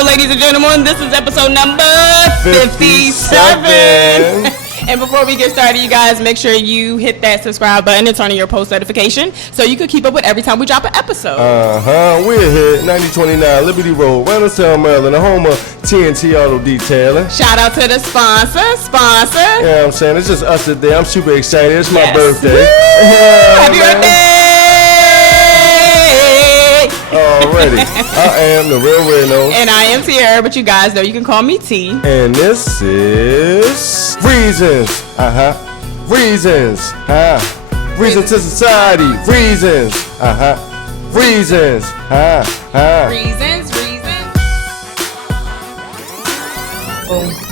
So, ladies and gentlemen, this is episode number 57. And before we get started, you guys, make sure you hit that subscribe button and turn on your post notification so you can keep up with every time we drop an episode. We're here at 9029 Liberty Road, Randallstown, Maryland, the home of TNT Auto Detailing. Shout out to the sponsor. Yeah, I'm saying, it's just us today. I'm super excited. It's my birthday. Happy birthday! Already. I am the real Reno. And I am Tierra, but you guys know you can call me T. And this is Reasons. Reasons. Reasons2Society. Reasons. Reasons. Reasons.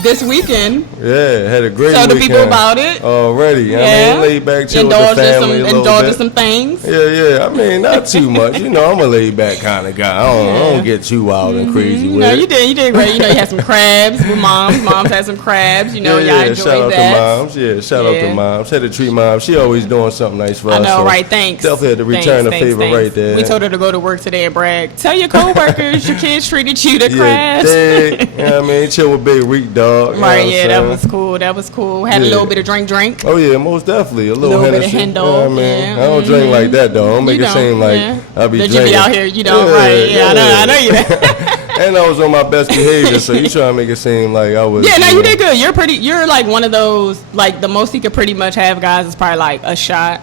This weekend. Yeah, had a great weekend. Tell the people about it. Already. Yeah. I mean, laid back, chill with the family Indulge some things. Yeah. I mean, not too much. You know, I'm a laid back kind of guy. I don't get too wild and crazy with it. You did great. You know, you had some crabs with moms. Moms had some crabs. You know, y'all enjoyed that. Shout out to moms. Had to treat mom. She always doing something nice for us. I know, right? Thanks. Definitely had to return the favor right there. We told her to go to work today and brag. Tell your coworkers your kids treated you to crabs. You know what I mean? Chill with Big Reek Dog. Right, that was cool. Had a little bit of drink. Oh, yeah, most definitely. A little bit of Hendo. You know what I mean? I don't drink like that, though. Don't make it seem like I be drinking. You be out here, you don't, right? Yeah, I know you. And I was on my best behavior, so you trying to make it seem like I was. Yeah, no, you did good. You're like one of those, like the most you could pretty much have guys is probably like a shot.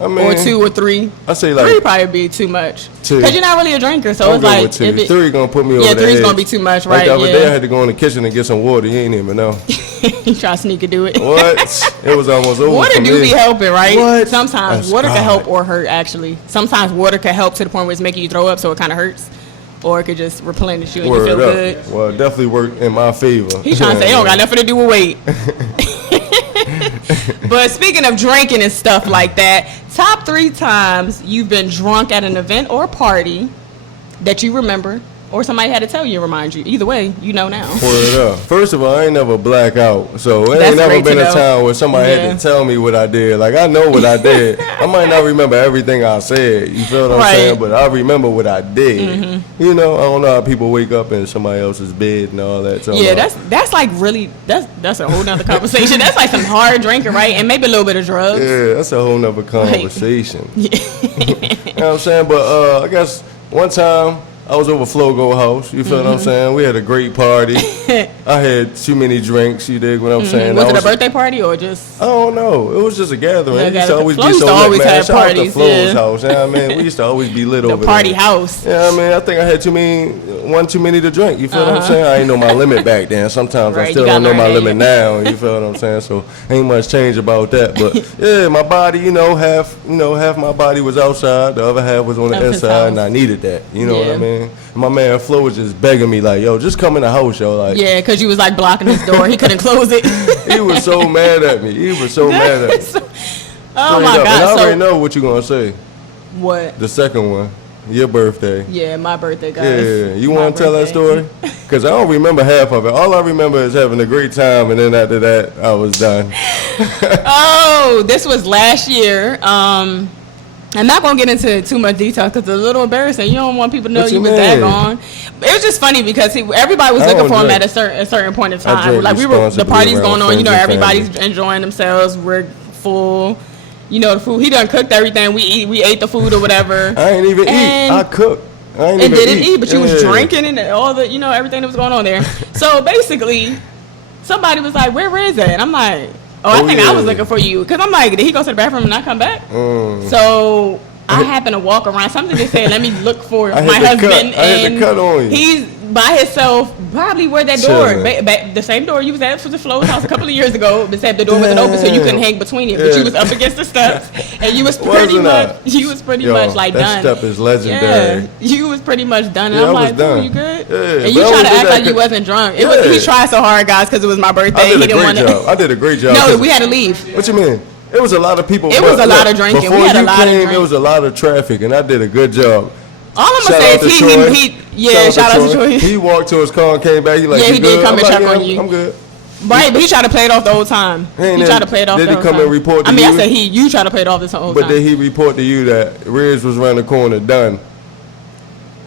I mean, or 2 or 3. I say like 3 probably be too much. 2. Because you're not really a drinker, so it's like 2. 3 gonna put me over the edge. 3's gonna be too much, right? Like the other day, I had to go in the kitchen and get some water. You ain't even know. You try to sneak and do it. What? It was almost over. Water do be helping, right? What? Sometimes water can help or hurt. Actually, sometimes water can help to the point where it's making you throw up, so it kind of hurts. Or it could just replenish you and you feel good. Well, it definitely worked in my favor. He's trying to say it don't got nothing to do with weight. But speaking of drinking and stuff like that, top 3 times you've been drunk at an event or party that you remember, or somebody had to tell you, remind you. Either way, you know now. Word up. First of all, I ain't never black out, so it ain't never been a time where somebody had to tell me what I did. Like, I know what I did. I might not remember everything I said, you feel what I'm saying? But I remember what I did. Mm-hmm. You know, I don't know how people wake up in somebody else's bed and all that. That's like really, that's a whole nother conversation. That's like some hard drinking, right? And maybe a little bit of drugs. Yeah, that's a whole nother conversation. You know what I'm saying? But I guess one time, I was over Flogo House, you feel what I'm saying? We had a great party. I had too many drinks, you dig what I'm saying? Was it a birthday party or just? I don't know. It was just a gathering. It used to always be so lit, man. Shout out to Flo's house, you know what I mean? We used to always be lit over there. The party house. Yeah, I mean, I think I had one too many to drink, you feel what I'm saying? I ain't know my limit back then. Sometimes I still don't know my limit now, you feel what I'm saying? So ain't much change about that. But yeah, my body, half my body was outside, the other half was on the inside, and I needed that, you know what I mean? And my man Flo was just begging me like, yo, just come in the house, yo. Like, yeah, because you was like blocking his door. He couldn't close it. He was so mad at me. Oh my God. And I already know what you're going to say. What? The second one. Your birthday. Yeah, my birthday, guys. Yeah, you want to tell that story? Because I don't remember half of it. All I remember is having a great time, and then after that, I was done. Oh, this was last year. I'm not going to get into too much detail because it's a little embarrassing. You don't want people to know you was that gone. It was just funny because everybody was looking for him at a certain point in time. Like the party's going on, everybody's enjoying themselves. We're full. The food. He done cooked everything. We ate the food or whatever. I ain't even eat. I cooked. I ain't even eat. But you was drinking and all the, everything that was going on there. So basically, somebody was like, "Where is it?" And I'm like, I think I was looking for you. Because I'm like, did he go to the bathroom and not come back? So I happened to walk around. Something they said, let me look for my husband. And he's by himself, probably where that door, the same door you was at for the Flo's house a couple of years ago, except the door wasn't open, so you couldn't hang between it. But you was up against the steps, and you was pretty much like done. That step is legendary. Yeah, you was pretty much done. And I'm like, dude, you good? Yeah, and you try to act like you wasn't drunk. He tried so hard, guys, because it was my birthday. I did a great job. No, we had to leave. What you mean? It was a lot of people. It was a lot of drinking. We had a lot of drinking. There was a lot of traffic, and I did a good job. All I'm gonna say is shout out to Troy. He walked to his car and came back. He did come and check on you. I'm good. Right, but he tried to play it off the whole time. He tried to play it off the whole time. Did he come and report to you? I said you tried to play it off this whole time. But did he report to you that Riz was around the corner done?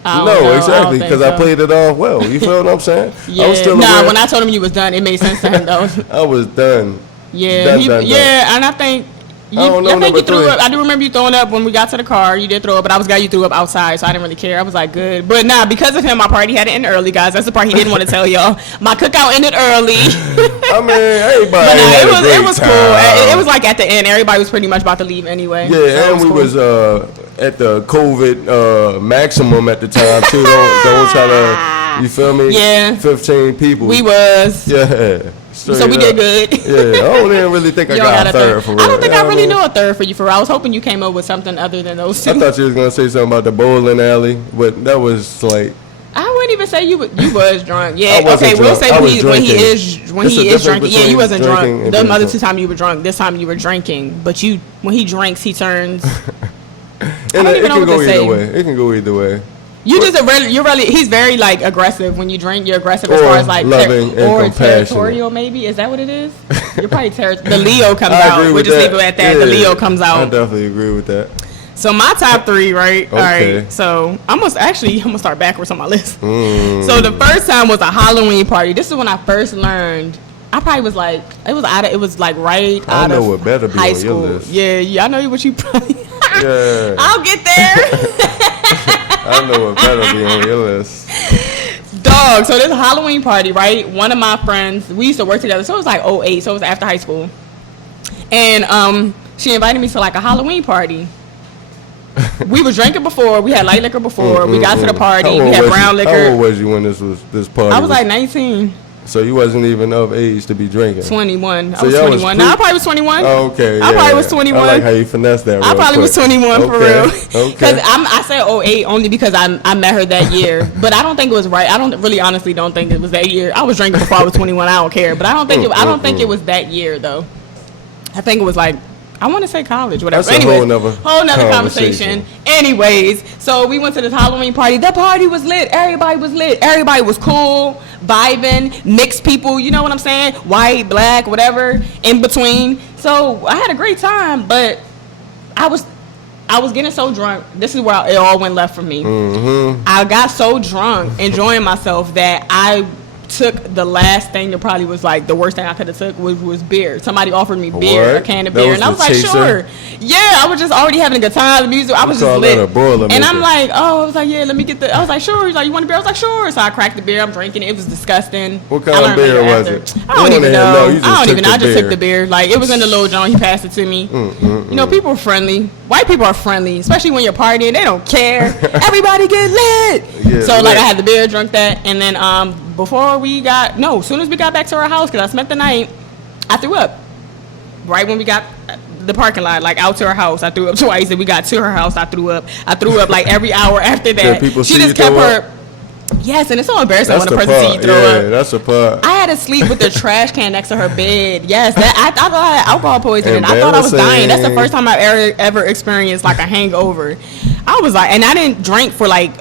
No, exactly, because I played it off well. You feel what I'm saying? Yeah. I was still when I told him you was done, it made sense to him though. I was done. Yeah, done. And I think. I think you threw up. I do remember you throwing up when we got to the car. You did throw up, but I was glad you threw up outside, so I didn't really care. I was like, good. But because of him, my party had to end early, guys. That's the part he didn't want to tell y'all. My cookout ended early. I mean, everybody had a great it was time. Cool. It was like at the end, everybody was pretty much about to leave anyway. Yeah, so and we was at the COVID maximum at the time too. Don't try to, you feel me? Yeah. 15 people. We was. Yeah. So we did good. Yeah, I don't even really think I got a third for real. I don't think I really knew a third for you for real. I was hoping you came up with something other than those two. I thought you was gonna say something about the bowling alley, but that was like. I wouldn't even say you was drunk. Yeah, okay, we'll say when he is drinking. Yeah, you wasn't drunk. The other 2 times you were drunk. This time you were drinking, but when he drinks, he turns. I don't even know what to say. It can go either way. He's very like aggressive when you drink. You're aggressive as far as like loving and territorial. Maybe is that what it is? You're probably the Leo comes out. We'll just leave it at that. Yeah, the Leo comes out. I definitely agree with that. So my top 3, right? Okay. All right. So I'm gonna start backwards on my list. So the first time was a Halloween party. This is when I first learned. I probably was like, it was right out of what better be high on school. your list. Yeah, I know what you probably. Yeah. I'll get there. I know what better be on your list. Dog, so this Halloween party, right? One of my friends, we used to work together, so it was like 2008, so it was after high school. And she invited me to like a Halloween party. We was drinking before, we had light liquor before, we got to the party, we had brown liquor. How old was you when this party? I was like 19. So you wasn't even of age to be drinking? 21. I was 21. I probably was 21. Okay, yeah. I probably was 21. I like how you finesse that. I probably was 21 for real. Okay. Because I said 2008 only because I met her that year. But I don't think it was right. I honestly don't think it was that year. I was drinking before I was 21. I don't care. But I don't think it was that year though. I think it was like, I want to say college, whatever. That's anyways, whole nother conversation. Anyways, so we went to this Halloween party. The party was lit. Everybody was lit. Everybody was cool, vibing, mixed people. You know what I'm saying? White, black, whatever, in between. So I had a great time, but I was getting so drunk. This is where it all went left for me. Mm-hmm. I got so drunk, enjoying myself, that I took the last thing that probably was like the worst thing I could have took was beer. Somebody offered me beer, a can of beer, and I was like, sure. Yeah, I was just already having a good time. The music, I was just lit. And I'm like, I was like, yeah, let me get I was like, sure. He's like, you want a beer? I was like, sure. So I cracked the beer. I'm drinking it. It was disgusting. What kind of beer was it? I don't even know. I just took the beer. Like, it was in the little John. He passed it to me. You know, people are friendly. White people are friendly, especially when you're partying. They don't care. Everybody get lit. Yeah, so like, I had the beer, drunk that, and then as soon as we got back to our house, because I spent the night, I threw up. Right when we got the parking lot, like out to her house, I threw up twice. And we got to her house, I threw up like every hour after that. She just kept her. Yes, and it's so embarrassing when a person see you throw up. Yeah, that's the part. I had to sleep with the trash can next to her bed. Yes, I thought I had alcohol poisoning. I thought I was dying. That's the first time I've ever experienced like a hangover. I was like, and I didn't drink for like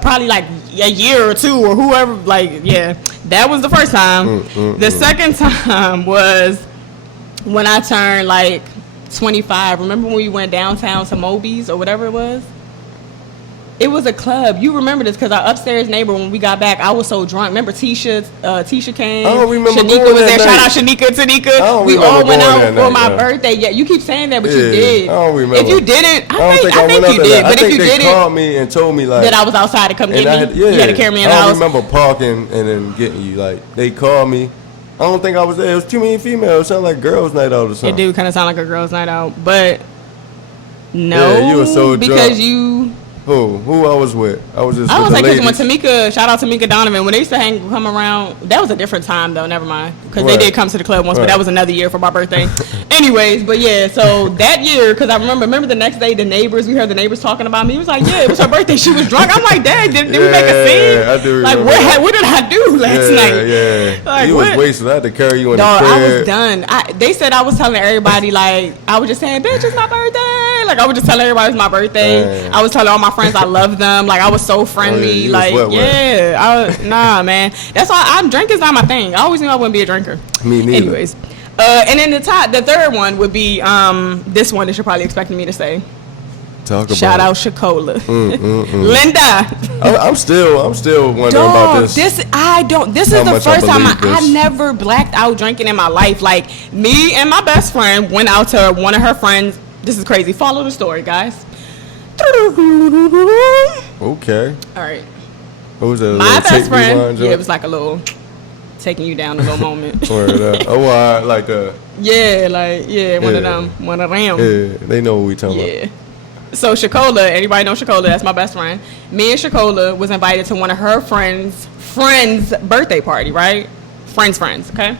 probably like a year or two or whoever. Like, yeah, that was the first time. The second time was when I turned like 25. Remember when we went downtown to Moby's or whatever it was? It was a club. You remember this because our upstairs neighbor, when we got back, I was so drunk. Remember Tisha came. I don't remember. Shanika was there. Shout out Tanika. We all went out for my birthday. Yeah, you keep saying that, but you did. I don't remember. If you didn't, I think you did. But if you didn't, they called me and told me like that I was outside to come get me. You had to carry me in the house. I remember parking and then getting you. Like, they called me. I don't think I was there. It was too many females. It sounded like girls' night out or something. It do kind of sound like a girls' night out, but no, you were so drunk. Because you. Who I was with? I was just. I was with like, the because when shout out Tamika Donovan, when they used to come around, that was a different time though. Never mind, because they did come to the club once, but that was another year for my birthday. Anyways, but yeah, so that year, because I remember the next day, we heard the neighbors talking about me. He was like, yeah, it was her birthday. She was drunk. I'm like, Dad, did we make a scene? I do. Like, what did I do last night? Yeah, like, you was wasted. I had to carry you in the crib. I was done. They said I was telling everybody, like, I was just saying, bitch, it's my birthday. Like, I was just telling everybody it's my birthday. I was telling all my friends I love them. Like, I was so friendly. Nah, man. That's why drinking's not my thing. I always knew I wouldn't be a drinker. Me neither. Anyways, and then the third one would be this one that you're probably expecting me to say. Talk about Shout out Shakola. Linda. I'm still wondering about this. This is the first time I never blacked out drinking in my life. Like, me and my best friend went out to one of her friends. This is crazy. Follow the story, guys. Okay. All right. What was that? My best friend. Yeah, it was like a little taking you down a little moment. I like that. Yeah, one of them. Yeah, they know what we talking about. Yeah. So Shakola, anybody know Shakola? That's my best friend. Me and Shakola was invited to one of her friends' birthday party, right? Friends, okay?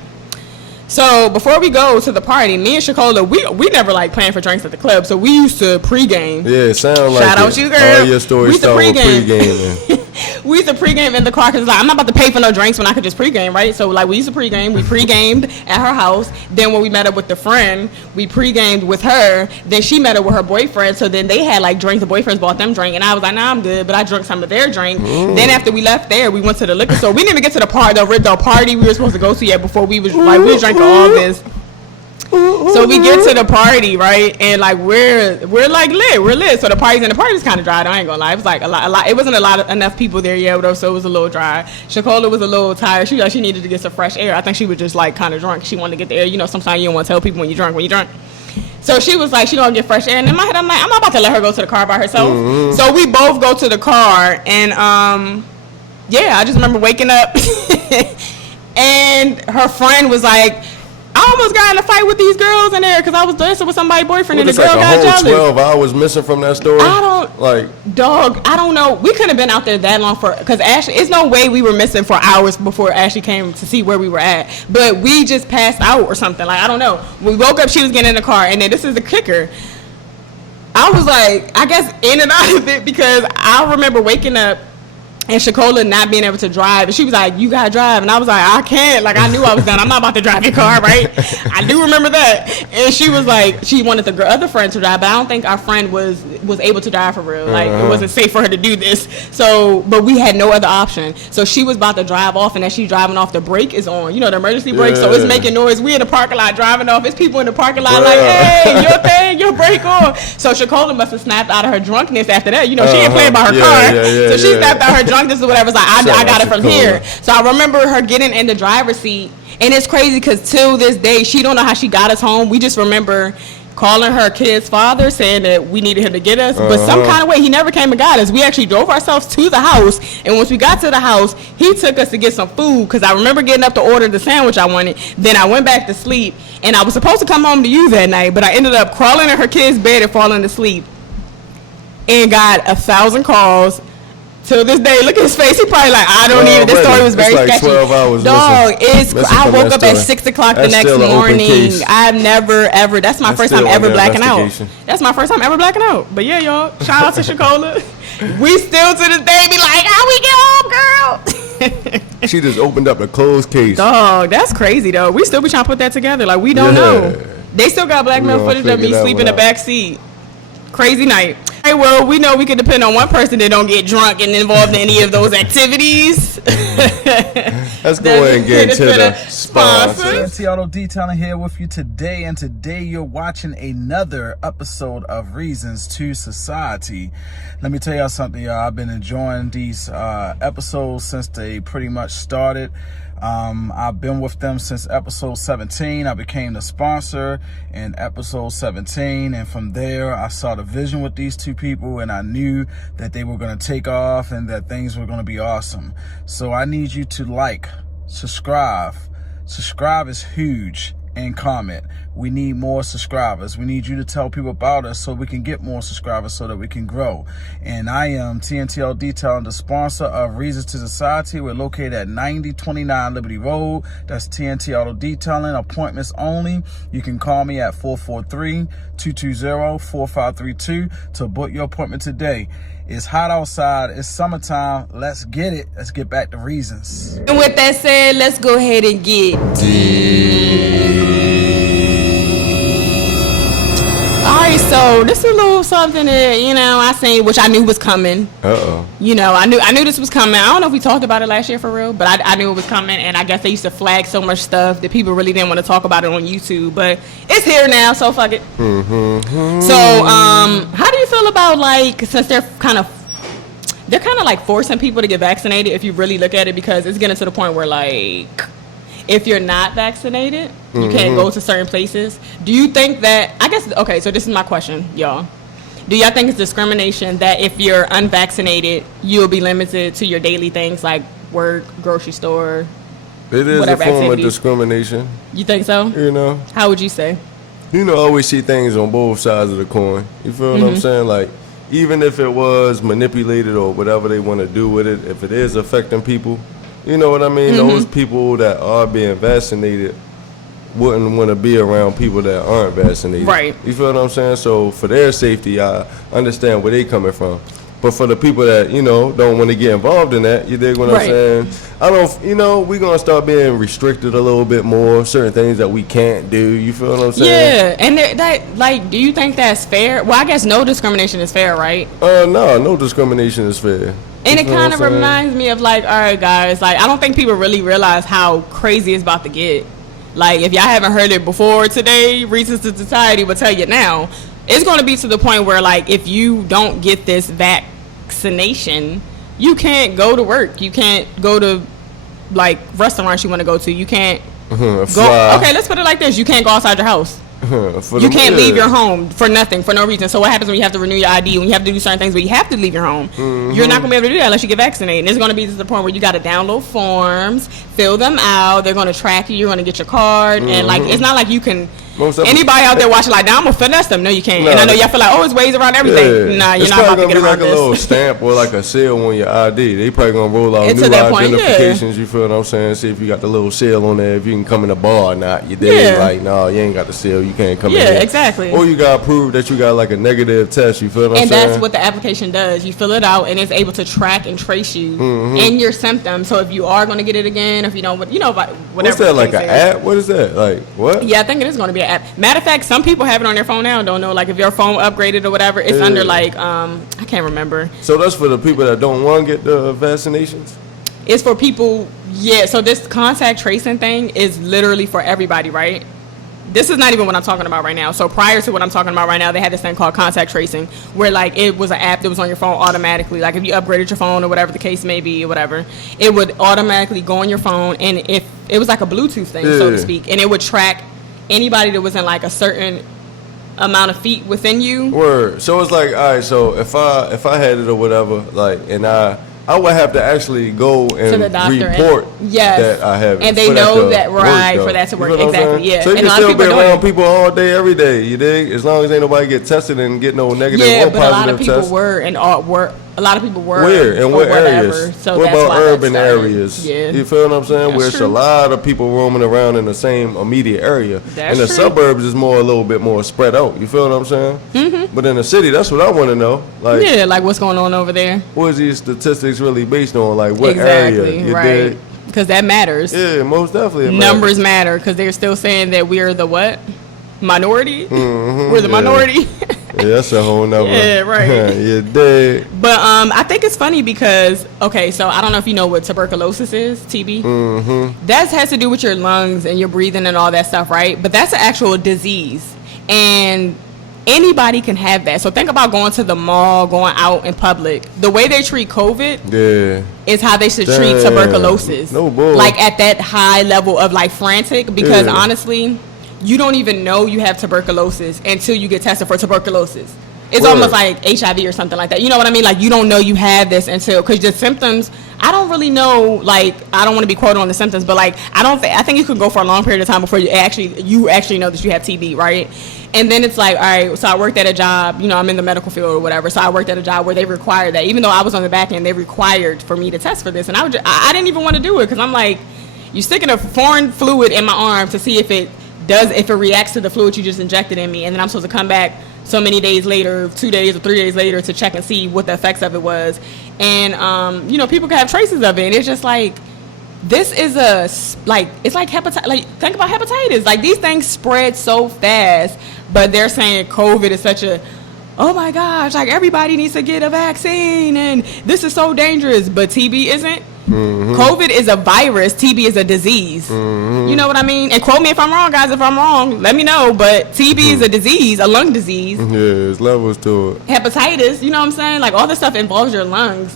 So before we go to the party, me and Shakola, we never like planned for drinks at the club, so we used to pregame. Yeah, sound like Shout out you, girl. All your stories start with pregame. We used to pregame in the car because like I'm not about to pay for no drinks when I could just pregame, right? So like we used to pregame. We pregamed at her house. Then when we met up with the friend, we pregamed with her. Then she met up with her boyfriend. So then they had like drinks. The boyfriends bought them drink, and I was like, nah, I'm good. But I drank some of their drink. Then after we left there, we went to the liquor store. We didn't even get to the party we were supposed to go to yet before we was like we drank all this. So we get to the party, right, and like we're like lit. So the party's kind of dry. I ain't gonna lie, it was like a lot. It wasn't enough people there yet, though, so it was a little dry. Shakola was a little tired. She needed to get some fresh air. I think she was just like kind of drunk. She wanted to get the air. You know, sometimes you don't want to tell people when you're drunk. So she was like, she gonna get fresh air. And in my head, I'm like, I'm not about to let her go to the car by herself. So we both go to the car, and I just remember waking up, and her friend was like, I almost got in a fight with these girls in there because I was dancing with somebody's boyfriend, and the girl got jealous. 12 hours missing from that story. I don't know. We couldn't have been out there that long because Ashley. It's no way we were missing for hours before Ashley came to see where we were at. But we just passed out or something. Like, I don't know. We woke up. She was getting in the car, and then this is the kicker. I was like, I guess in and out of it because I remember waking up and Shakola not being able to drive. And she was like, you gotta drive. And I was like, I can't. Like, I knew I was done. I'm not about to drive your car, right? I do remember that. And she was like, she wanted the other friend to drive, but I don't think our friend was able to drive for real. Like, it wasn't safe for her to do this. So, but we had no other option. So she was about to drive off, and as she's driving off, the brake is on. You know, the emergency brake. So it's making noise. We in the parking lot driving off. It's people in the parking lot like, hey, your brake on. So Shakola must have snapped out of her drunkenness after that. You know, she ain't playing by her car. So she snapped out her drunkenness or whatever. It's like, I got it from here. So I remember her getting in the driver's seat, and it's crazy because to this day she don't know how she got us home. We just remember calling her kid's father saying that we needed him to get us, but some kind of way he never came and got us. We actually drove ourselves to the house, and once we got to the house, he took us to get some food because I remember getting up to order the sandwich I wanted. Then I went back to sleep, and I was supposed to come home to you that night, but I ended up crawling in her kid's bed and falling asleep and got 1,000 calls. To this day, look at his face. He probably like, I don't even. This story was very sketchy. 12 hours Dog, I woke up at 6 o'clock the next morning. I've never ever. That's my first time ever blacking out. That's my first time ever blacking out. But yeah, y'all. Shout out to Shakola. We still to this day be like, how we get home, girl? She just opened up a closed case. Dog, that's crazy though. We still be trying to put that together. Like, we don't know. They still got blackmail footage of me sleeping in the back seat. Crazy night. Hey, well, we know we can depend on one person that don't get drunk and involved in any of those activities. Let's go ahead and get to the sponsors. Territorial Detailing here with you today, and today you're watching another episode of Reasons2Society. Let me tell y'all something, y'all. I've been enjoying these episodes since they pretty much started. I've been with them since episode 17. I became the sponsor in episode 17, and from there I saw the vision with these two people, and I knew that they were going to take off and that things were going to be awesome. So I need you to like, subscribe is huge, and comment. We need more subscribers. We need you to tell people about us so we can get more subscribers so that we can grow. And I am TNTL Detailing, the sponsor of Reasons2Society. We're located at 9029 Liberty Road. That's TNT Auto Detailing. Appointments only. You can call me at 443-220-4532 to book your appointment today. It's hot outside. It's summertime. Let's get it. Let's get back to Reasons. And with that said, let's go ahead and get Alright, so this is a little something that, you know, I seen, which I knew was coming. You know, I knew this was coming. I don't know if we talked about it last year for real, but I knew it was coming, and I guess they used to flag so much stuff that people really didn't want to talk about it on YouTube, but it's here now, so fuck it. So, how do you feel about, like, since they're kind of like forcing people to get vaccinated if you really look at it, because it's getting to the point where, like, if you're not vaccinated, you can't go to certain places. Do you think that, I guess, okay, so this is my question, y'all. Do y'all think it's discrimination that if you're unvaccinated, you'll be limited to your daily things like work, grocery store, it is a form of discrimination. You think so? You know? How would you say? You know, I always see things on both sides of the coin. You feel what I'm saying? Like, even if it was manipulated or whatever they want to do with it, if it is affecting people, you know what I mean? Those people that are being vaccinated wouldn't want to be around people that aren't vaccinated. Right. You feel what I'm saying? So for their safety, I understand where they coming from. But for the people that, you know, don't want to get involved in that, you dig what I'm saying? I don't, you know, we're going to start being restricted a little bit more, certain things that we can't do. You feel what I'm saying? Yeah, and that, like, do you think that's fair? Well, I guess no discrimination is fair, right? No discrimination is fair. And it kind of reminds me of, like, all right, guys, like, I don't think people really realize how crazy it's about to get. Like, if y'all haven't heard it before today, Reasons2Society will tell you now. It's going to be to the point where, like, if you don't get this vaccination, you can't go to work. You can't go to, like, restaurants you want to go to. You can't go. Okay, let's put it like this. You can't go outside your house. You can't leave your home for nothing, for no reason. So what happens when you have to renew your ID, when you have to do certain things, but you have to leave your home? You're not going to be able to do that unless you get vaccinated. And it's going to be to the point where you got to download forms, fill them out. They're going to track you. You're going to get your card. And, like, it's not like you can... Anybody out there watching like, nah, I'm gonna finesse them. No, you can't. And I know y'all feel like, oh, it's ways around everything. Yeah. Nah, you're not about to get around this. It's probably gonna be like a little stamp or like a seal on your ID. They probably gonna roll out new identifications. You feel what I'm saying? See if you got the little seal on there. If you can come in the bar or not. You dig? Like, no, you ain't got the seal. You can't come in. Yeah, exactly. Or you gotta prove that you got like a negative test. You feel what I'm saying? And that's what the application does. You fill it out, and it's able to track and trace you and your symptoms. So if you are gonna get it again, if you don't, whatever. What's that, like an app? What is that? Like what? Yeah, I think it is gonna be an app. Matter of fact, some people have it on their phone now. Don't know, like if your phone upgraded or whatever, it's under like I can't remember. So that's for the people that don't want to get the vaccinations. It's for people, yeah. So this contact tracing thing is literally for everybody, right? This is not even what I'm talking about right now. So prior to what I'm talking about right now, they had this thing called contact tracing, where like it was an app that was on your phone automatically. Like if you upgraded your phone or whatever the case may be, or whatever, it would automatically go on your phone, and if it was like a Bluetooth thing, so to speak, and it would track anybody that was in like a certain amount of feet within you. Word. So it's like, all right, so if I had it or whatever, like, and I would have to actually go and to the doctor report that I have it. And they know that, right, for that to work. Exactly, yeah. So you can still be around people all day, every day, you dig? As long as ain't nobody get tested and get no negative or positive test. Yeah, but a lot of people were, and a lot of people were. Where? In what areas? So what about urban areas? Yeah. You feel what I'm saying? Where it's a lot of people roaming around in the same immediate area. In the suburbs, it's a little bit more spread out. You feel what I'm saying? Mm-hmm. But in the city, that's what I want to know. Like, yeah, like what's going on over there? What is these statistics really based on? Like what area? You right. Because that matters. Yeah, most definitely. Numbers matter because they're still saying that we're the what? Minority? Mm-hmm. We're the minority. Yeah, that's a whole nother. Yeah, right. You dig. But I think it's funny because, okay, so I don't know if you know what tuberculosis is, TB. Mm-hmm. That has to do with your lungs and your breathing and all that stuff, right? But that's an actual disease. And anybody can have that. So think about going to the mall, going out in public. The way they treat COVID is how they should treat tuberculosis. No bull. Like at that high level of like frantic, because honestly, you don't even know you have tuberculosis until you get tested for tuberculosis. It's almost like HIV or something like that. You know what I mean? Like you don't know you have this until, because the symptoms, I don't really know, like, I don't want to be quoted on the symptoms, but like, I think you could go for a long period of time before you actually know that you have TB, right? And then it's like, all right, so I worked at a job, you know, I'm in the medical field or whatever, so I worked at a job where they required that. Even though I was on the back end, they required for me to test for this. And I didn't even want to do it because I'm like, you're sticking a foreign fluid in my arm to see if it reacts to the fluid you just injected in me, and then I'm supposed to come back so many days later, 2 days or 3 days later, to check and see what the effects of it was. And you know, people can have traces of it, and it's just like, this is it's like hepatitis. Like, think about hepatitis. Like, these things spread so fast, but they're saying COVID is such a, oh my gosh, like everybody needs to get a vaccine and this is so dangerous, but TB isn't. COVID is a virus. TB is a disease. You know what I mean? And quote me if I'm wrong, guys. If I'm wrong, let me know. But TB is a disease, a lung disease. Yeah, there's levels to it. Hepatitis, you know what I'm saying? Like, all this stuff involves your lungs,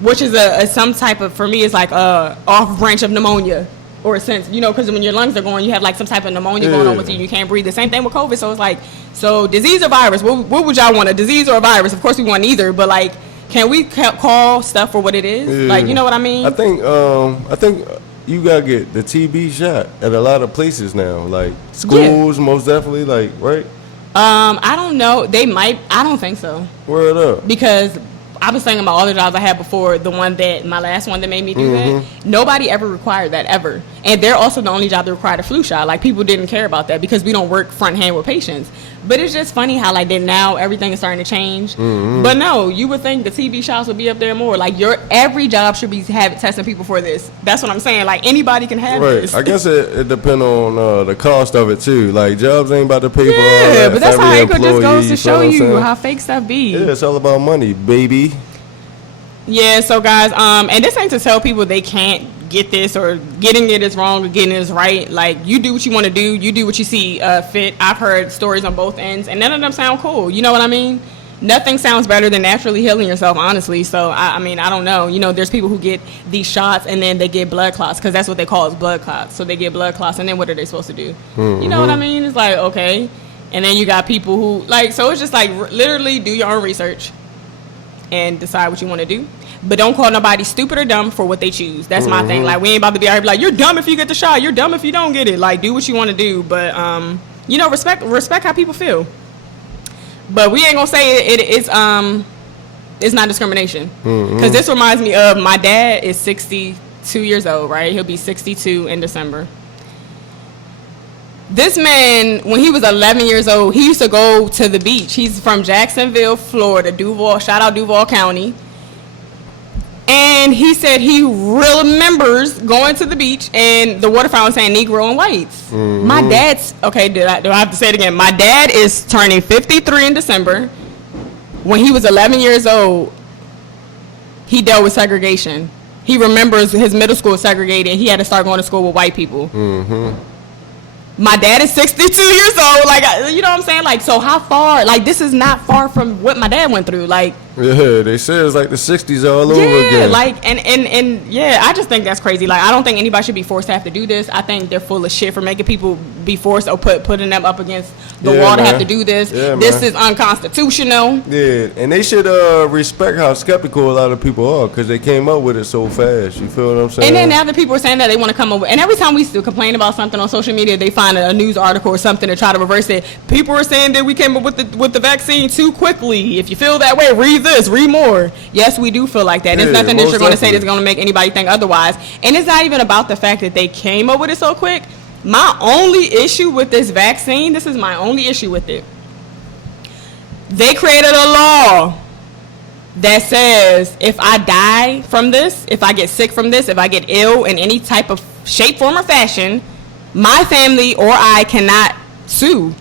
which is some type of, for me, it's like a off branch of pneumonia. Or a sense, you know, because when your lungs are going, you have like some type of pneumonia going on with you. You can't breathe. The same thing with COVID. So it's like, so disease or virus? What would y'all want? A disease or a virus? Of course we want neither. But like, can we call stuff for what it is? Yeah. Like, you know what I mean? I think you gotta get the TB shot at a lot of places now. Like schools, most definitely. Like, right? I don't know. They might. I don't think so. Word up. Because I was thinking about all the jobs I had before, my last one that made me do that. Nobody ever required that, ever. And they're also the only job that required a flu shot. Like, people didn't care about that because we don't work front hand with patients. But it's just funny how, like, then now everything is starting to change. But no, you would think the TB shots would be up there more. Like, every job should be testing people for this. That's what I'm saying. Like, anybody can have this. I guess it depends on the cost of it, too. Like, jobs ain't about to pay for all that. Yeah, but that's how it just goes to show you how fake stuff be. Yeah, it's all about money, baby. Yeah, so guys, and this ain't to tell people they can't get this or getting it is wrong or getting it is right. Like, you do what you want to do. You do what you see fit. I've heard stories on both ends, and none of them sound cool. You know what I mean? Nothing sounds better than naturally healing yourself, honestly. So, I mean, I don't know. You know, there's people who get these shots and then they get blood clots because that's what they call is blood clots. So they get blood clots, and then what are they supposed to do? You know what I mean? It's like, okay. And then you got people who, like, so it's just like literally do your own research and decide what you want to do. But don't call nobody stupid or dumb for what they choose. That's my thing. Like, we ain't about to be out here like, you're dumb if you get the shot. You're dumb if you don't get it. Like, do what you want to do. But, you know, respect how people feel. But we ain't going to say it's not discrimination. Because this reminds me of my dad is 62 years old, right? He'll be 62 in December. This man, when he was 11 years old, he used to go to the beach. He's from Jacksonville, Florida, Duval, shout out Duval County. And he said he remembers going to the beach and the water fountain saying Negro and whites. My dad's, okay, do I have to say it again? My dad is turning 53 in December. When he was 11 years old, he dealt with segregation. He remembers his middle school segregated. He had to start going to school with white people. My dad is 62 years old. Like, you know what I'm saying? Like, so how far? Like, this is not far from what my dad went through. Like, yeah, they say it's like the 60s all over again. Yeah, like, and yeah, I just think that's crazy. Like, I don't think anybody should be forced to have to do this. I think they're full of shit for making people be forced or putting them up against the wall to have to do this. Yeah, this is unconstitutional. Yeah, and they should respect how skeptical a lot of people are because they came up with it so fast. You feel what I'm saying? And then now that people are saying that they want to come up with, and every time we still complain about something on social media, they find a news article or something to try to reverse it. People are saying that we came up with the vaccine too quickly. If you feel that way, read this, read more. Yes, we do feel like that. There's nothing that you're going to say that's going to make anybody think otherwise. And it's not even about the fact that they came up with it so quick. My only issue with this vaccine, this is my only issue with it. They created a law that says if I die from this, if I get sick from this, if I get ill in any type of shape, form, or fashion, my family or I cannot sue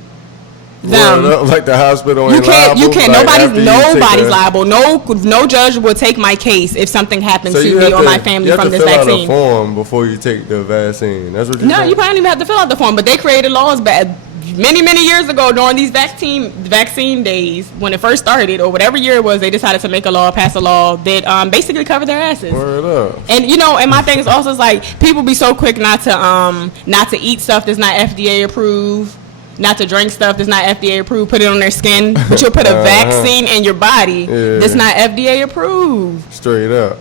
them. Well, like the hospital you can't like nobody's liable. No judge will take my case if something happens to me or my family from this vaccine. You have to fill out a form before you take the vaccine. That's what you're saying? No, you probably don't even have to fill out the form, but they created laws many years ago during these vaccine days when it first started, or whatever year it was. They decided to pass a law that basically covered their asses. Word up. And you know, and my thing is also is like people be so quick not to eat stuff that's not FDA approved, not to drink stuff that's not FDA approved, put it on their skin, but you'll put a vaccine in your body that's not FDA approved. Straight up.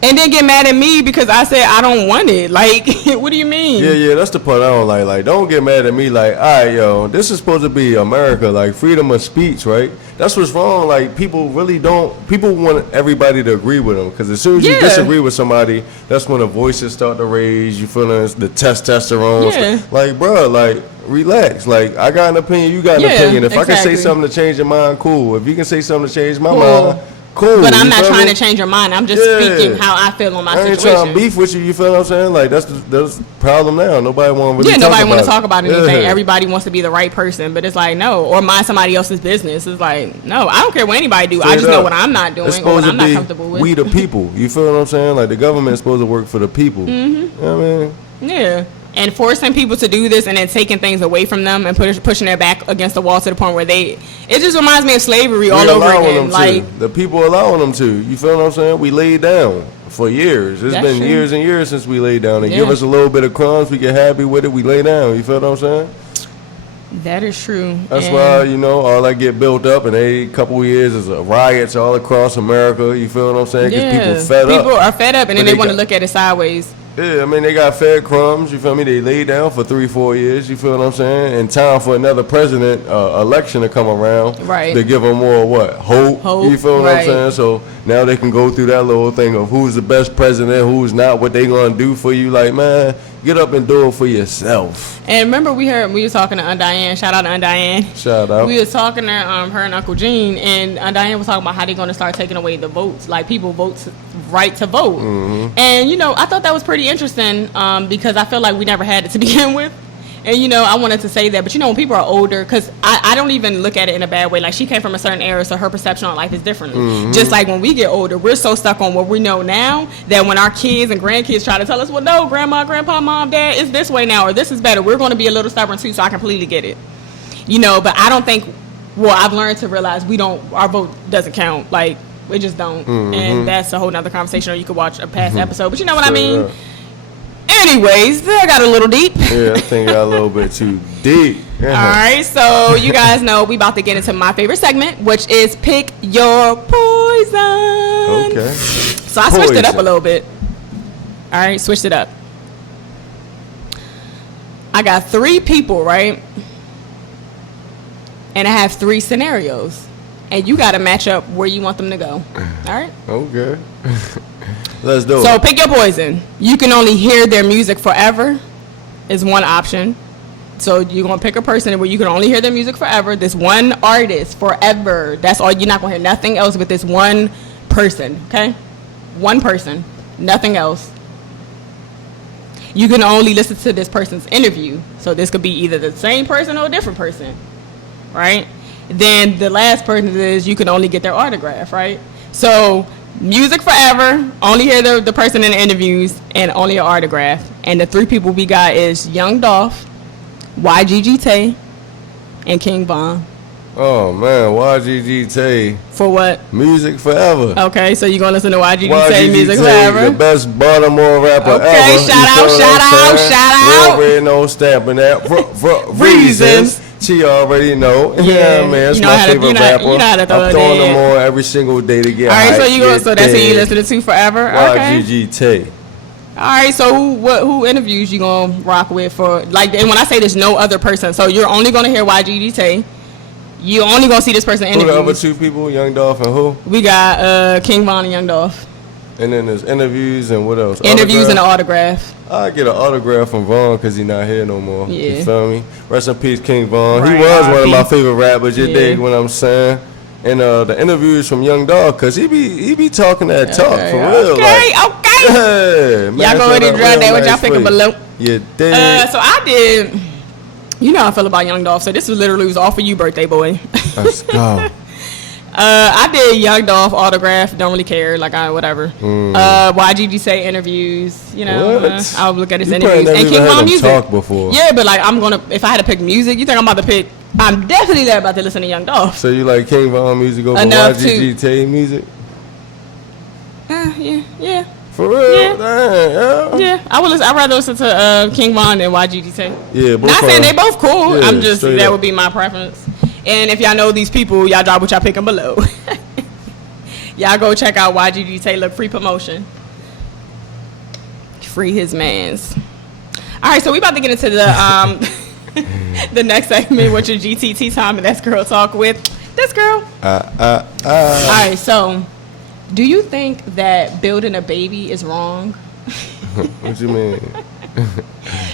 And then get mad at me because I said I don't want it. Like, what do you mean? Yeah, that's the part I don't like. Like, don't get mad at me. Like, all right, yo, this is supposed to be America. Like, freedom of speech, right? That's what's wrong. Like, people want everybody to agree with them. Because as soon as you disagree with somebody, that's when the voices start to raise. You feel the testosterone. Yeah. Like, bro, like, relax. Like, I got an opinion. You got an opinion. If I can say something to change your mind, cool. If you can say something to change my mind, cool. But I'm not trying to change your mind. I'm just speaking how I feel on my situation. I ain't trying to beef with you. You feel what I'm saying? Like that's the problem now. Nobody want to really nobody want to talk about anything. Everybody wants to be the right person, but it's like no, or mind somebody else's business. It's like no, I don't care what anybody do. I just know what I'm not doing or what I'm not comfortable with. We the people. You feel what I'm saying? Like the government is supposed to work for the people. Mm-hmm. You know what I mean? Yeah. And forcing people to do this and then taking things away from them and pushing their back against the wall to the point where it just reminds me of slavery all over again. Like the people allowing them to. You feel what I'm saying? We laid down for years. It's been years and years since we laid down. They give us a little bit of crumbs. We get happy with it. We lay down. You feel what I'm saying? That is true. That's why, all that get built up in a couple of years is riots all across America. You feel what I'm saying? Because people fed up. People are fed up and then they want to look at it sideways. Yeah, I mean, they got fed crumbs, you feel me? They laid down for 3-4 years, you feel what I'm saying? In time for another president election to come around. Right. To give them more, Hope. You feel what I'm saying? So now they can go through that little thing of who's the best president, who's not, what they going to do for you. Like, man, get up and do it for yourself. And remember we were talking to Diane. Shout out to Diane. Shout out. We was talking to her and Uncle Gene, and Diane was talking about how they're going to start taking away the votes, like people votes right to vote. Mm-hmm. And I thought that was pretty interesting because I feel like we never had it to begin with. And I wanted to say that, but when people are older, because I don't even look at it in a bad way. Like she came from a certain era, so her perception on life is different. Mm-hmm. Just like when we get older, we're so stuck on what we know now that when our kids and grandkids try to tell us, well, no, grandma, grandpa, mom, dad, it's this way now, or this is better, we're going to be a little stubborn too. So I completely get it, But I don't think. Well, I've learned to realize our vote doesn't count. Like we just don't, and that's a whole nother conversation. Or you could watch a past episode, but you know what I mean. Yeah. Anyways, that got a little deep. Yeah, I think I got a little bit too deep. All right, so you guys know we about to get into my favorite segment, which is Pick Your Poison. Okay. So I switched it up a little bit. All right, switched it up. I got 3 people, right? And I have 3 scenarios. And you got to match up where you want them to go. All right? Okay. Let's do it. So pick your poison. You can only hear their music forever is one option. So you're going to pick a person where you can only hear their music forever. This one artist forever. That's all. You're not going to hear nothing else but this one person. Okay? One person. Nothing else. You can only listen to this person's interview. So this could be either the same person or a different person. Right? Then the last person is you can only get their autograph. Right? So music forever, only hear the person in the interviews, and only an autograph. And the 3 people we got is Young Dolph, YGG Tay, and King Von. Oh man, YGG Tay. For what? Music forever. Okay, so you're gonna listen to YGG Tay music forever. The best Baltimore rapper ever. Okay, shout out. You already know stamping that. Reasons. She already know. Yeah, man. It's my favorite rapper. I'm throwing them on every single day to get hyped. All right, so that's who you listen to forever? Okay. YGG Tay. All right, so who interviews you gonna rock with for, like, and when I say there's no other person, so you're only gonna hear YGG Tay. You only gonna see this person interviews. Who the other 2 people, Young Dolph and who? We got King Von and Young Dolph. And then there's interviews and what else? Interviews and an autograph. I get an autograph from Von because he's not here no more. Yeah. You feel me? Rest in peace, King Von. Right, he was one of my favorite rappers. You dig what I'm saying? And the interviews from Young Dog, because he be talking that talk for real. Okay. Yeah, man, y'all go ahead and drive that. What y'all picking below? You dig? So I did. You know how I feel about Young Dolph. So this was all for you, birthday boy. Let's go. I did Young Dolph autograph. Don't really care. Like whatever. YGG Tay interviews. I'll look at his interviews and King Von music. Talk before. Yeah, but like if I had to pick music, you think I'm about to pick? I'm definitely about to listen to Young Dolph. So you like King Von music over YGG Tay music? Yeah. For real? Yeah. I'd rather listen to King Von than YGG Tay. Yeah, both not saying they both cool. Yeah, I'm just that would be my preference. And if y'all know these people, y'all drop what y'all picking below. Y'all go check out YGG Tay. Look, free promotion. Free his mans. All right, so we about to get into the the next segment, which is GTT time, and that's Girl Talk with this girl. All right, so do you think that building a baby is wrong? What you mean?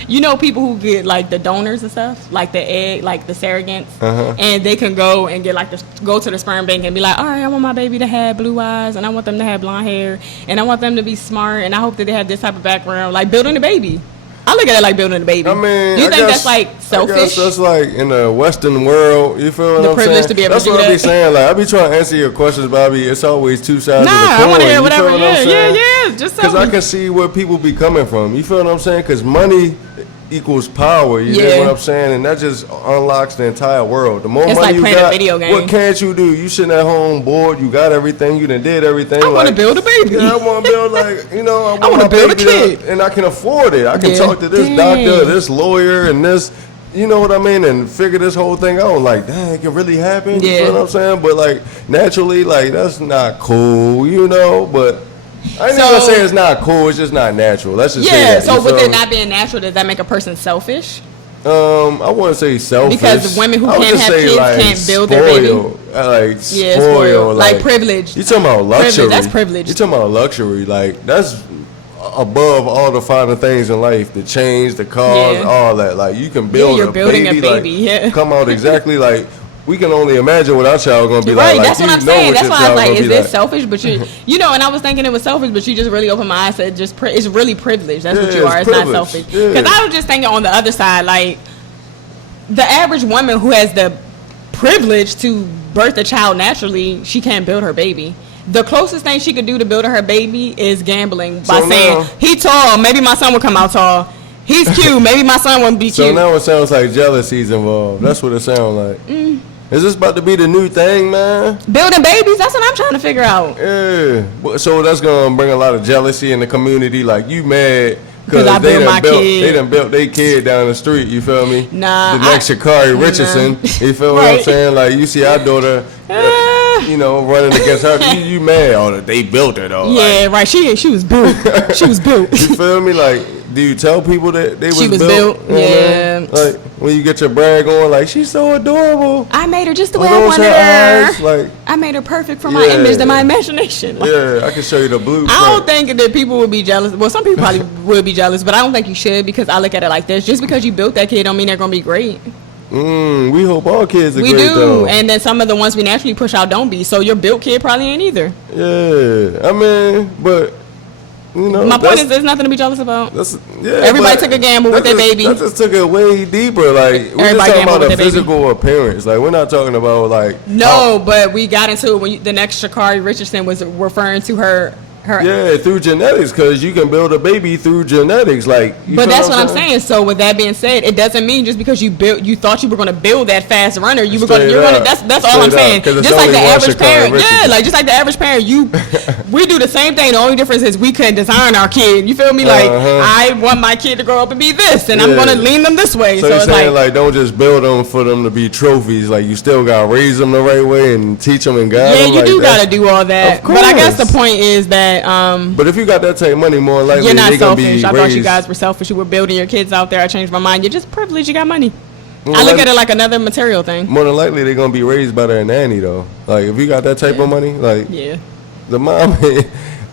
You know, people who get like the donors and stuff, like the egg, like the surrogates, and they can go and get like go to the sperm bank and be like, all right, I want my baby to have blue eyes, and I want them to have blonde hair, and I want them to be smart, and I hope that they have this type of background, like building a baby. I look at it like building a baby. I mean, do you think that's like selfish? I guess that's like in the Western world. You feel what I'm saying? The privilege to be able that's to do what that. I be saying. Like I be trying to answer your questions, Bobby. It's always two sides of the coin. I want to hear whatever. You feel what I'm saying? Yeah. Just because I can see where people be coming from. You feel what I'm saying? Because money equals power. You know what I'm saying? And that just unlocks the entire world. The more it's money like you got, a video game. what can't you do? You sitting at home bored. You got everything. You done did everything. I want to build a baby. Yeah, I want to build like I want to build a kid, and I can afford it. I can talk to this doctor, this lawyer, and this. You know what I mean? And figure this whole thing out. Like, dang, it can really happen. You know what I'm saying? But like naturally, like that's not cool. You know, but. I ain't gonna say it's not cool. It's just not natural. Let's just say that. So with it not being natural, does that make a person selfish? I wouldn't say selfish. Because women who can't have kids can't build their baby. Spoiled. Like privilege. You talking about luxury? That's privilege. You talking about luxury? Like that's above all the finer things in life. The chains, the cars, all that. Like you can build a baby. Like, come out exactly like. We can only imagine what our child gonna be like. Right, that's what I'm saying. That's why I was like, is this selfish? But you know, and I was thinking it was selfish, but you just really opened my eyes. Said it's really privilege. That's what you are. It's not selfish. Because I was just thinking on the other side, like the average woman who has the privilege to birth a child naturally, she can't build her baby. The closest thing she could do to building her baby is gambling by saying, he tall, maybe my son will come out tall. He's cute, maybe my son wouldn't be cute. So now it sounds like jealousy's involved. That's what it sounds like. Is this about to be the new thing, man? Building babies? That's what I'm trying to figure out. Yeah. So that's going to bring a lot of jealousy in the community. Like, you mad because they done built their kid down the street, you feel me? Nah. The next Sha'Carri Richardson, you feel what I'm saying? Like, you see our daughter, running against her. You mad? Oh, they built her, though. Yeah, right. She was built. She was built. You feel me? Like, do you tell people that she was built? Yeah. Like when you get your brag on, like she's so adorable. I made her just the way I wanted her. I made her perfect for my image and my imagination. I can show you the blueprint. I don't think that people would be jealous. Well, some people probably would be jealous, but I don't think you should because I look at it like this: just because you built that kid, don't mean they're gonna be great. We hope all kids are great. We do, though. And then some of the ones we naturally push out don't be. So your built kid probably ain't either. Yeah, I mean, but. My point is, there's nothing to be jealous about. Everybody took a gamble with their baby. That just took it way deeper. Like we're just talking about the physical appearance. Like we're not talking about like. No, but we got into it when the next Sha'Carri Richardson was referring to her. Through genetics, because you can build a baby through genetics. Like, but that's what I'm saying. So with that being said, it doesn't mean just because you thought you were going to build that fast runner, you're going to. That's all I'm saying. Just like the average parent, just like the average parent, we do the same thing. The only difference is we couldn't design our kid. You feel me? Like I want my kid to grow up and be this, and I'm going to lean them this way. So you're saying like don't just build them for them to be trophies. Like you still got to raise them the right way and teach them and guide them. Yeah, you do got to do all that. But I guess the point is that. But if you got that type of money, more likely you're not selfish. I thought you guys were selfish. You were building your kids out there. I changed my mind. You're just privileged. You got money. I look at it like another material thing. More than likely, they're gonna be raised by their nanny though. Like if you got that type of money, like the mom,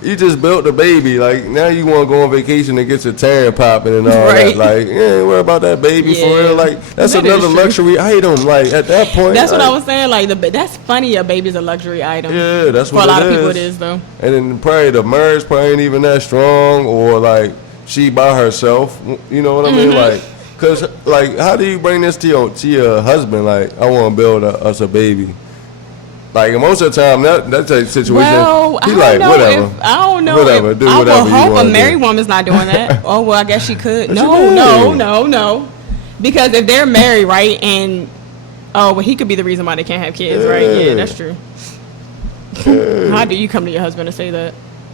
you just built the baby. Like now you want to go on vacation and get your tan popping and all that. Like you ain't worry about that baby for real. Like that's another luxury item. Like at that point, that's what I was saying. Like that's funny. A baby's a luxury item. Yeah, that's what for a lot of people it is though. And then probably the marriage probably ain't even that strong, or like she by herself. You know what I mean? Like, cause like how do you bring this to your husband? Like I want to build us a baby. Like most of the time, that's a situation. Well, he like whatever. I don't know. Whatever, do whatever you want. I would hope a married woman's not doing that. Oh well, I guess she could. No. Because if they're married, right, and he could be the reason why they can't have kids, right? Yeah, that's true. How do you come to your husband and say that?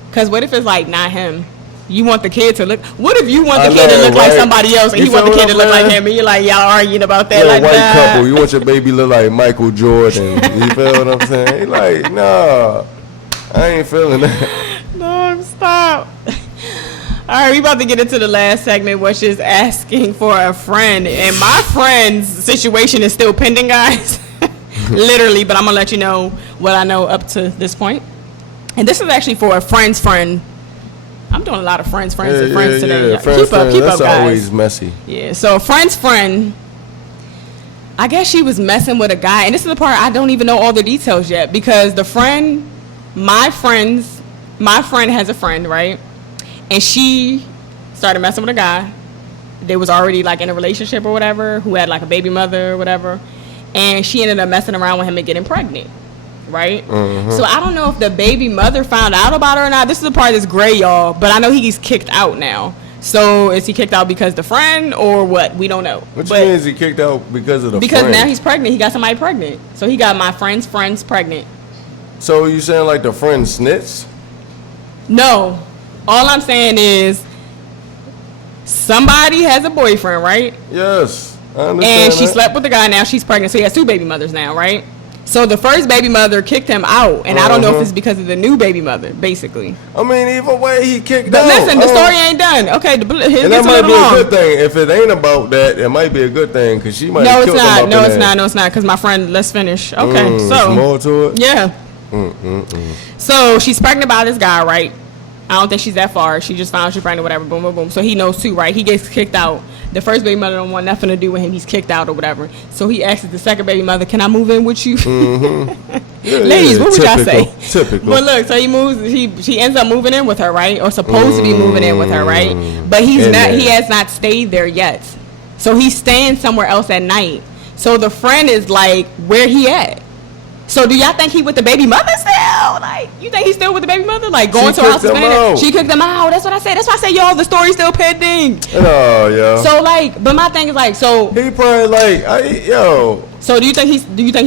Because what if it's like not him? You want the kid to look. What if you want the kid to look like somebody else, and he want the kid to look like him, and you're like y'all arguing about that? Like white couple, you want your baby look like Michael Jordan. You feel what I'm saying? He like, nah, I ain't feeling that. No, stop. All right, we about to get into the last segment, which is asking for a friend, and my friend's situation is still pending, guys. Literally, but I'm gonna let you know what I know up to this point. And this is actually for a friend's friend. I'm doing a lot of friends today. Yeah. Keep up, that's guys. Always messy. Yeah. So a friend's friend, I guess she was messing with a guy, and this is the part I don't even know all the details yet, because my friend has a friend, right? And she started messing with a guy. They was already like in a relationship or whatever, who had like a baby mother or whatever, and she ended up messing around with him and getting pregnant, right? So I don't know if the baby mother found out about her or not. This is the part that's gray, y'all, but I know he's kicked out now. So is he kicked out because the friend or what? We don't know. What you mean is he kicked out because of the because friend? Now he's pregnant. He got somebody pregnant. So he got my friend's pregnant. So you saying like the friend snitched? No. All I'm saying is somebody has a boyfriend, right? Yes. I understand. And she slept with the guy. Now she's pregnant. So he has 2 baby mothers now, right? So the first baby mother kicked him out, and I don't know if it's because of the new baby mother, basically. I mean, either way, he kicked out. But listen, the story ain't done. Okay, and that might be a good thing. If it ain't about that, it might be a good thing, because she might have killed him up No, it's not, because my friend, let's finish. Okay, so. There's more to it? Yeah. So she's pregnant by this guy, right? I don't think she's that far. She just found she's pregnant, whatever, boom, boom, boom. So he knows too, right? He gets kicked out. The first baby mother don't want nothing to do with him. He's kicked out or whatever. So he asks the second baby mother, "Can I move in with you?" Ladies, what would y'all say? Typical. But look, so he moves. She ends up moving in with her, right? Or supposed to be moving in with her, right? But he has not stayed there yet. So he's staying somewhere else at night. So the friend is like, "Where he at?" So do y'all think he with the baby mother still? Like, you think he's still with the baby mother? Like, going to her house and spending it? She kicked him out. That's what I said. That's why I said, y'all, the story's still pending. Oh, yeah. So, like, but my thing is, like, so. He probably, like, So do you think he's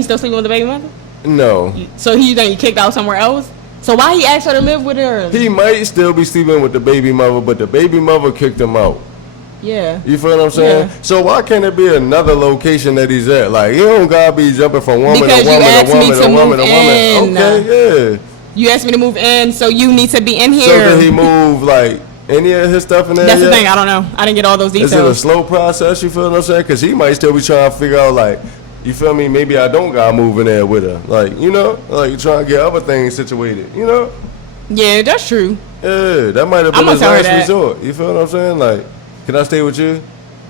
still sleeping with the baby mother? No. So you think he kicked out somewhere else? So why he asked her to live with her? He might still be sleeping with the baby mother, but the baby mother kicked him out. Yeah. You feel what I'm saying? Yeah. So why can't it be another location that he's at? Like, you don't gotta be jumping from woman to woman to woman to woman to woman. Okay, yeah. You asked me to move in, so you need to be in here. So did he move, like, any of his stuff in there? That's the thing, I don't know. I didn't get all those details. Is it a slow process, you feel what I'm saying? Because he might still be trying to figure out, like, you feel me? Maybe I don't gotta move in there with her. Like, you know? Like, trying to get other things situated, you know? Yeah, that's true. Yeah, that might have been his last resort. You feel what I'm saying? Like, can I stay with you?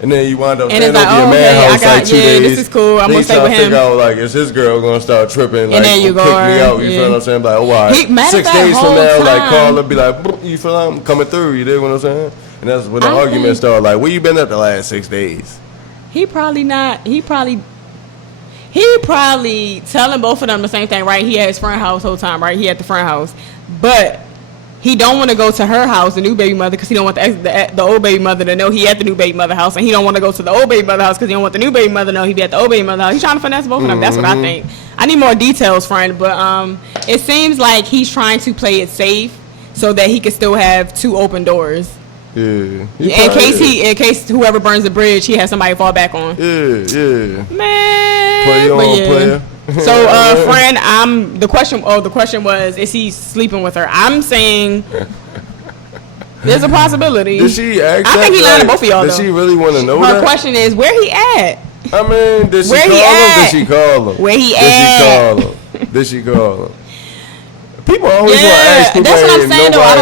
And then you wind up staying at your man's house like 2 days. This is cool. I'm gonna stay with him. Figure out, like, is his girl gonna start tripping? Like, and then you go kick me out. You feel what I'm saying? Like, oh, all right. 6 days from now, like, call her, be like, you feel like I'm coming through. You dig what I'm saying? And that's when the argument started. Like, where you been at the last 6 days? He probably telling both of them the same thing, right? He at his friend house the whole time, right? He at the friend house, but he don't want to go to her house, the new baby mother, because he don't want the old baby mother to know he at the new baby mother house, and he don't want to go to the old baby mother house because he don't want the new baby mother to know he be at the old baby mother house. He's trying to finesse both of them. That's what I think. I need more details, friend, but it seems like he's trying to play it safe so that he can still have 2 open doors. Yeah. In case whoever burns the bridge, he has somebody to fall back on. Yeah. Man. Play on, player. So, friend, the question was, is he sleeping with her? I'm saying there's a possibility. Did she ask I think he lying to both of y'all, Does she really want to know that? Her question is, where he at? I mean, did she call him? Where he at? Did she call him? People always want to ask people. That's what I'm saying, though. I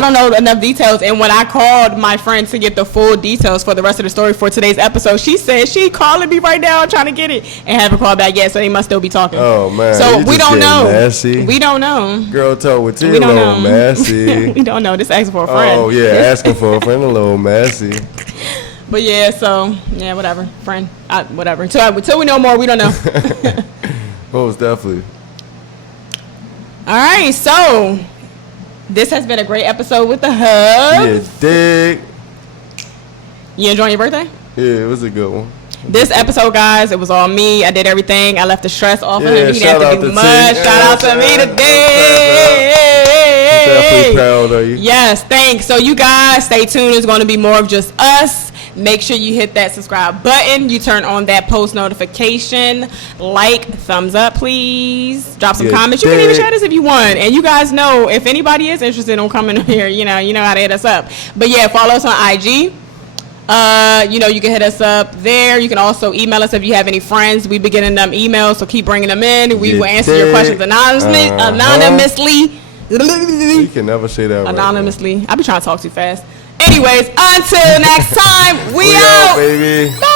don't know enough details. And when I called my friend to get the full details for the rest of the story for today's episode, she said she calling me right now trying to get it and haven't called back yet, so they must still be talking. Oh, man. So we don't know. Messy. We don't know. Girl talk with you, a little messy. We don't know. Just asking for a friend. Oh, yeah, asking for a friend, a little messy. But yeah, so, yeah, whatever. Friend. Whatever. Until we know more, we don't know. Most definitely. All right, so this has been a great episode with the Hub. Yeah, dig. You enjoying your birthday? Yeah, it was a good one. This episode, guys, it was all me. I did everything. I left the stress off of him. He didn't have to do much. Shout out to me today. I'm definitely proud of you. Yes, thanks. So you guys, stay tuned. It's going to be more of just us. Make sure you hit that subscribe button. You turn on that post notification. Like, thumbs up, please. Drop some comments. You can even share this if you want. And you guys know, if anybody is interested in coming here, you know how to hit us up. But yeah, follow us on IG. You can hit us up there. You can also email us if you have any friends. We be getting them emails, so keep bringing them in. We will answer your questions anonymously. You can never say that anonymously. Right, I be trying to talk too fast. Anyways, until next time, we out. Baby. Bye.